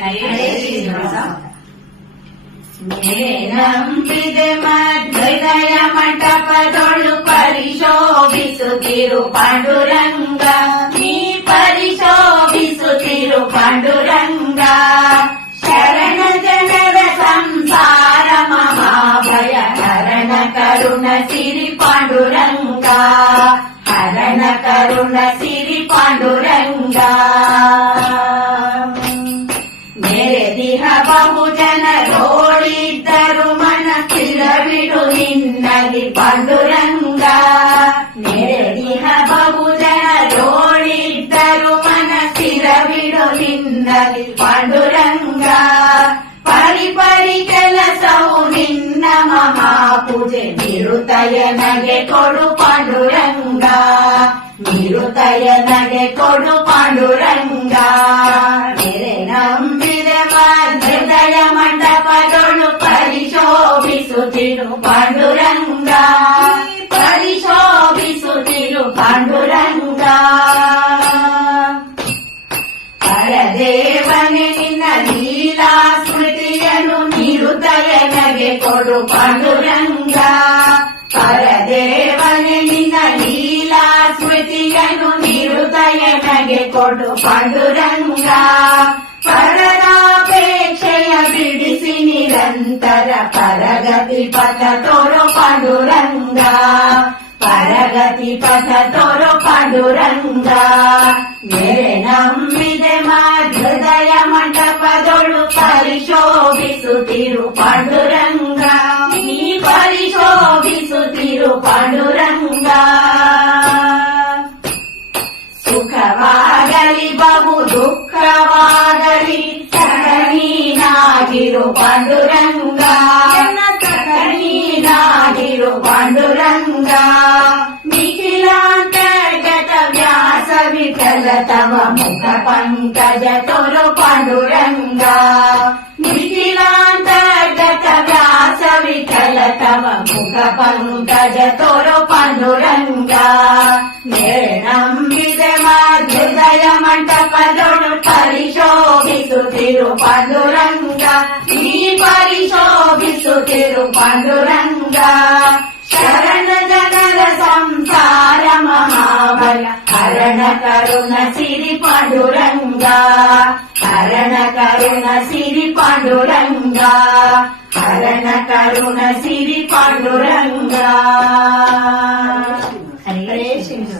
ಹರೇ ಶ್ರೀನಿವಾಸ. ನಂಬಿದೆ ಮಧ್ವದಯ ಮಂಟಪದೊಳು ಪರಿಶೋಭಿಸುತ್ತಿರು ಪಾಂಡುರಂಗ, ನೀ ಪರಿಶೋಭಿಸುತ್ತಿರು ಪಾಂಡುರಂಗ. ಶರಣ ಜನರ ಸಂಸಾರ ಮಹಾಭಯ ಹರಣ ಕರುಣ ಸಿರಿ ಪಾಂಡುರಂಗ, ಹರಣ ಕರುಣ ಸಿರಿ ಪಾಂಡುರಂಗ. ನೆರೆದಿಹ ಬಹು ಜನರೋಳಿದ್ದರು ಮನ ಸ್ಥಿರವಿಡು ನಿನ್ನಲ್ಲಿ ಪಾಂಡುರಂಗ. ನೆರೆದಿಹ ಬಹು ಜನರೋಳಿದ್ದರು ಮನ ಸ್ಥಿರವಿಡು ನಿನ್ನಲ್ಲಿ ಪಾಂಡುರಂಗ. ಪರಿಪರಿ ಕೆಲಸವು ನಿನ್ನ ಮಹಾಪೂಜೆ ನಿರುತಯನಗೆ ಕೊಡು ಪಾಂಡುರಂಗ, ನಿರುತಯನಗೆ ಕೊಡು ಪಾಂಡುರಂಗ. ನೆರೆ ನಂಬಿದೆ ಹೃದಯ ಮಂಟಪದೊಳು ಪರಿಶೋಭಿಸುತ್ತಿರು ಪಾಂಡುರಂಗ, ಪರಿಶೋಭಿಸುತ್ತಿರು ಪಾಂಡುರಂಗ. ಪರದೇವನೇ ನಿನ್ನ ಲೀಲಾ ಸ್ಮೃತಿಯನ್ನು ನಿರುದಯನಗೆ ಕೊಡು ಪಾಂಡುರಂಗ. ಪರದೇವನೇ ನಿನ್ನ ಲೀಲಾ ಸ್ಮೃತಿಯನ್ನು ನಿರುದಯನಗೆ ಕೊಡು ಪಾಂಡುರಂಗ. ಪರದಾಪೇಕ್ಷೆಯ ಬಿಡಿಸಿ ನಿರಂತರ ಪರಗತಿ ಪಥ ತೋರೋ ಪಾಂಡುರಂಗ, ಪರಗತಿ ಪಥ ತೋರೋ ಪಾಂಡುರಂಗ. ನೆರೆ ನಂಬಿದೆ ಹೃದಯ ಮಂಟಪದೊಳು ಪರಿಶೋಭಿಸುತ್ತಿರು ಪಾಂಡುರಂಗ, ನೀ ಪರಿಶೋಭಿಸುತ್ತಿರು ಪಾಂಡುರಂಗ. ಸುಖವಾಗಲಿ ಬಹು ದುಃಖವಾಗಲಿ ಸಖನೀನಾಗಿರು ಪಾಂಡುರಂಗ, ಸಖನೀನಾಗಿರು ಪಾಂಡುರಂಗ. ನಿಖಿಲಾಂತರ್ಗತ ವ್ಯಾಸ ವಿಠಲ ತವ ಮುಖ ಪಂಕಜ ತೋರು ಪಾಂಡುರಂಗ. ನಿಖಿಲಾಂತರ್ಗತ ವ್ಯಾಸ ವಿಠಲ ತವ ಮುಖ ಪಂಕಜ ತೋರು ಪಾಂಡುರಂಗ. ನೆರೆ ನಂಬಿದೆ ಹೃದಯ ಮಂಟಪದೊಳು ಪರಿಶೋಭಿಸುತ್ತಿರು ಪಾಂಡುರಂಗ, ನೀ ಪರಿಶೋಭಿಸುತ್ತಿರು ಪಾಂಡುರಂಗ. ಶರಣ ಜನರ ಸಂಸಾರ ಮಹಾಭಯ ಹರಣ ಕರುಣ ಸಿರಿ ಪಾಂಡುರಂಗ, ಹರಣ ಕರುಣ ಸಿರಿ ಪಾಂಡುರಂಗ, ಹರಣ ಕರುಣ ಸಿರಿ ಪಾಂಡುರಂಗ. ಹರೇ ಶ್ರೀನಿವಾಸ.